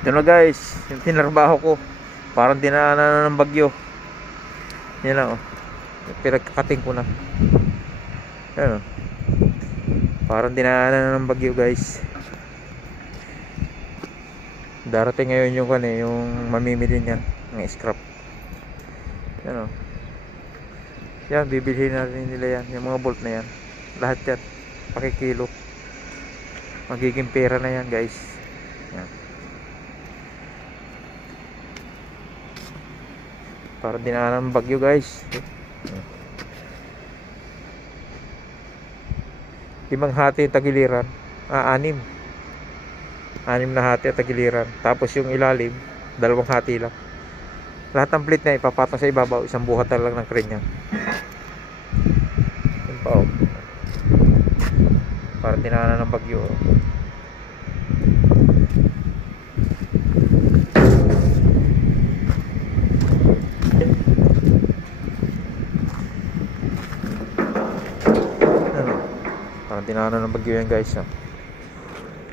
Ito na guys, yung tinarbaho ko. Parang dinaanan na ng bagyo. Yan lang oh. Pinagkakating ko na. Yan oh. Parang dinaanan na ng bagyo guys. Darating ngayon yung yung mamimili niyan ng scrap. Yan oh. Yan, bibilhin natin nila yan. Yung mga bolt na yan. Lahat yan. Pakikilo. Magiging pera na yan guys. Yan. Para dinaanan ng bagyo guys. Limang hati tagiliran. Anim. Anim na hati at tagiliran. Tapos yung ilalim, dalawang hati lang. Lahat ng plate na ipapatong sa ibabaw. Isang buhat na lang ng crane yan. Yun pa oh. Para dinaanan ng bagyo oh. Parang dinaanan ng bagyo yan guys.